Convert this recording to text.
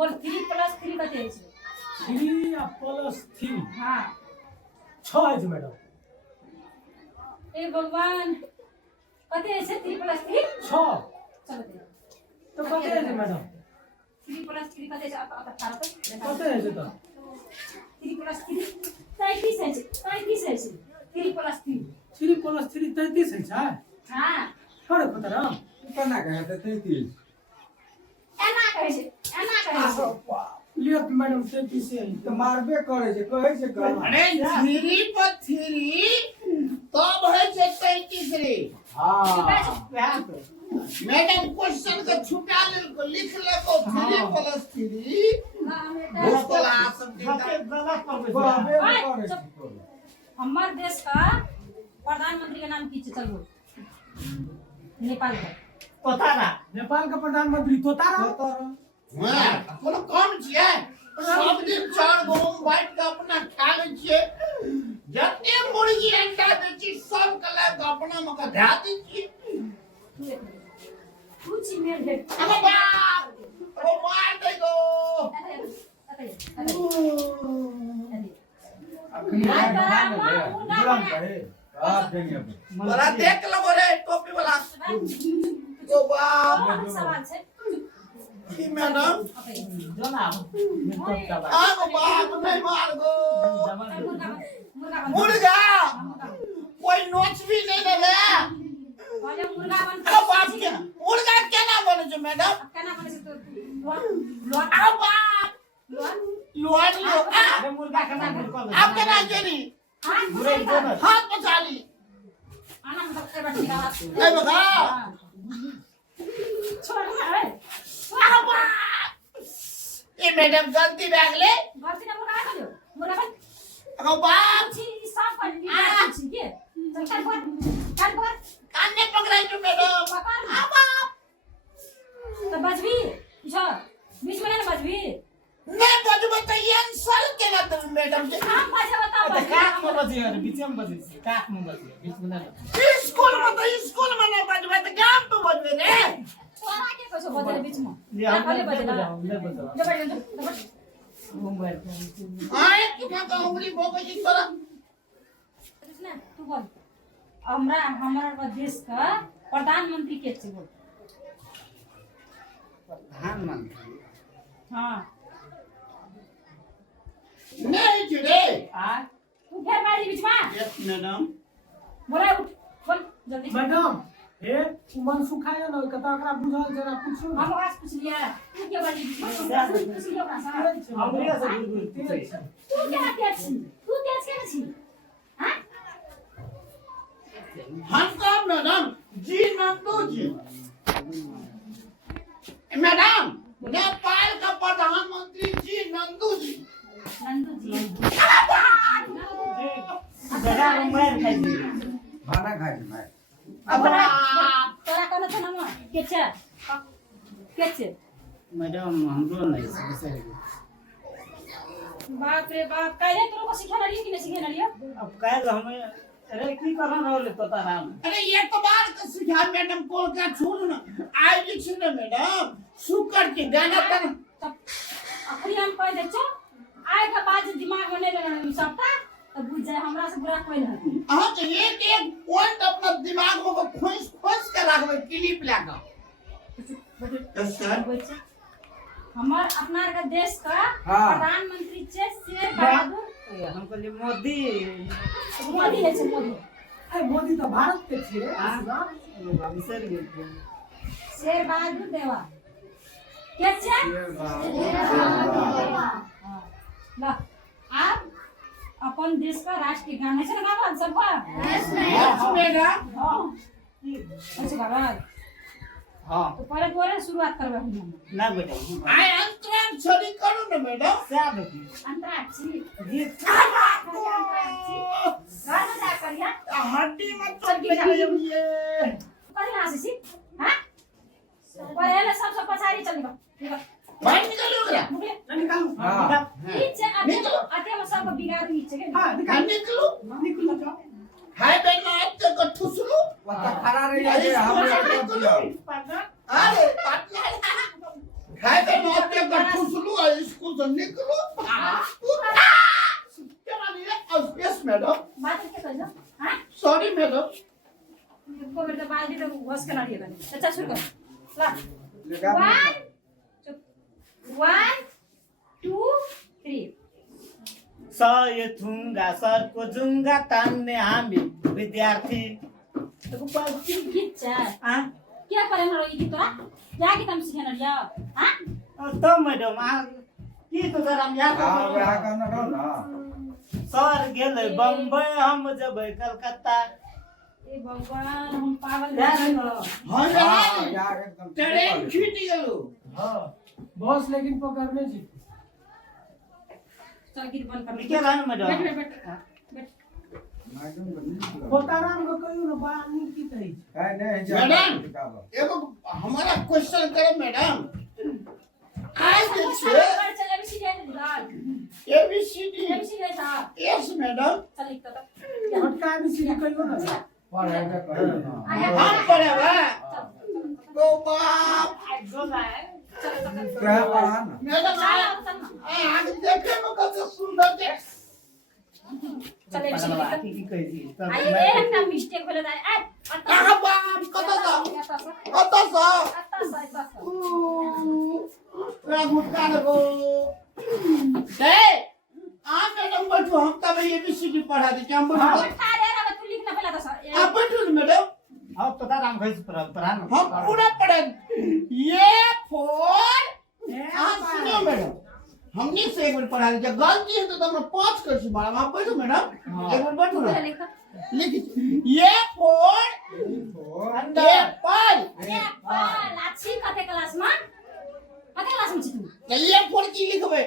बोल 3 + 3 कते छै 3 आ +3 हां 6 है मैडम ए भगवान कते छै 3 + 3 6 चलो दे तो कते है मैडम 3 + 3 कते छै आप 18 कते है तो 3 + 3 33 है 33 है 3 + 3 3 + 3 33 है हां अरे Totaram केना कहै त 33 एना कहै छै लियो मैडम 33 है तो मारबे करे छै कहै छै अरे 3 पर 3 तब है छै 33 रे हां मैडम क्वेश्चन के छुटा ले लिख ले को 3 + 3 हां क्लास कहबे करे छै हमार देश का प्रधानमंत्री का नाम की छै चलो नेपाल का Totaram नेपाल का प्रधानमंत्री Totaram हां कोनो कम छियै सब दिन 4 गो बैठ के अपना खा ले छियै जते मुर्गी अंडा दे छी सब के ले के अपना में के धा दी छी कुछ मेल दे अरे बाप ओ मार दे गो बड़ा देख लो रे टोपी वाला ओ बाप सवाल छै की मैडम जोना आगो बाप नहीं मार गो मुर्गा मुर्गा कोई नोच भी नहीं दे ले पहले मुर्गा बन अरे बाप के मुर्गा केना बने छै मैडम केना बने छै तो लोट अरे बाप लोट लो अरे मुर्गा केना कर आप केना जेनी हाथ पछाली आना मतलब ए बैठ निकाल नहीं बगा छोड़ रे अरे बाप ये मैडम गलती बैग ले गलती ना मुर्गा कर लो मुर्गा बन अरे बाप छी सब कर लिया छी के चल कर कान ने पकड़ाई जो मैडम पकड़ अरे बाप तो बजबी जो बीच में ना बजबी नहीं बजबे तो ये आंसर केना तुम मैडम के हम बजे बताओ काट में बजे अरे बीच में बजे काट में बजे बीच में ना स्कूल में ना बजबे तो गांव पे बजबे रे तोरा के कैसे बजे बीच में ले हम बजे ले बजे जब मोबाइल आए कितना तो उंगली भोगे जी तोरा ना तू बोल हमारा देश का प्रधानमंत्री के छै बोल प्रधानमंत्री हां नहीं जुड़े आ तू फिर बाजी बीच में यस मैडम बोला उठ बोल जल्दी मैडम ए मन सुखाया न कता ओकरा बुझल जरा पूछो हम आज पूछ लिया तू के बाजी बीच में पूछ लियो ना सर हमरे से गुरगुर पूछै छै तू क्या छी तू क्या छी हां हम कौन मैडम जी नंदू जी मैडम नेपाल का प्रधानमंत्री जी नंदू जी नंदू जी जगह मोबाइल खाइ छी खाना खाइ छै मैं तोरा कहना था ना के छे मैडम हमरो नहीं से बाप रे बाप काहे तोरा को सिखा लियो कि नहीं सिखा लियो अब काहे हमें अरे की करन होले Totaram अरे ये तो बार का सिखा मैडम को क्या छोड़ ना आज भी सुने मैडम शुक्र के गाना पर अखनी हम कह दे छो आए के बाद दिमाग में नहीं रहना सबटा तो बुझ जाए हमरा से बुरा कोई नहीं हां तो एक पॉइंट अपना दिमाग में को खोस के रखबे क्लिप लगा यस सर हमार अपना का देश का हाँ। प्रधानमंत्री छे शेर बहादुर हम कहलिए मोदी मोदी है छे मोदी ए मोदी तो भारत के छिए हाँ। बिसर गेल शेर बहादुर देवा के छे ला आप अपन देश का राष्ट्रीय गान है ना गावा सब यस मैडम अच्छा बाबा हां तो पहले तोरे शुरुआत करबे हम ना बेटा आई अंतराल छोड़ी करू ना मैडम क्या बेटी अंतराक्षी जी गाना जा करिया हड्डी मत चल ये करिया आसी हां पहले सब पछाड़ी चलबा बाहर निकलो रे निकालू हां नीचे आते में सब बिगाड़ नीचे के हां निकलो जाओ हाय बेन आप तो कठुसलू पता खरा रे ये हमरे अरे पार्टनर हाय बेन आप तो कठुसलू से निकलो यस मैडम बात के कहियो हां सॉरी मैडम को बेटा बाल्टी तो घोस के लाड़ी गले अच्छा शुरू कर ला लगा 1 2 3 सय थुङ्गा सरको जुङ्गा तान्ने हामी विद्यार्थी तो ऊपर गीत है आ क्या करे ना ये गीत क्या गीत हम सीखना रिया हां त मैडम आ के तोताराम याद हां गर्नु? वहाँ गर्न रहो न सर गेलै बम्बई हम जबै कलकत्ता ए भगवान हम पागल याद है है हां हाँ, मैडम यार एकदम ट्रेन छूट गेलो हाँ बस लेकिन पकड़ने जी चल गीत बंद कर के रहनु मैडम बैठ बैठ मैडम बनी कोताराम को कहियो न बानी की कही काय नहीं मैडम। निकालो एगो हमारा क्वेश्चन करो मैडम आज जे छे चल एबीसीडी डाल एबीसीडी एबीसीडी था यस मैडम चल लिख तो हटका भी सीधी कहियो न पढ़ाई में करो ना हम पढ़ेबा गो बाप क्या पढ़ा ना मैडम आज देखे में कते सुंदर छे चल एबीसीडी की कहै छी त आई एकटा मिस्टेक भेलै त कहाँ बाप कत सा पूरा मुटका लगो दे आ मैडम बैठो हम तब एबीसीडी पढ़ा दी क्या बैठो आप बैठो ना मैडम अब तोताराम खै परान हम पूरा पढ़े ये फोर आप सुनो मैडम हमने से एक बार पढ़ा दीजिए गलती है तो हम 5 कर सी मैडम आप बैठो मैडम एक बार बैठो ना लिख ये फोर एप्पल तो ये फोर की लिखबे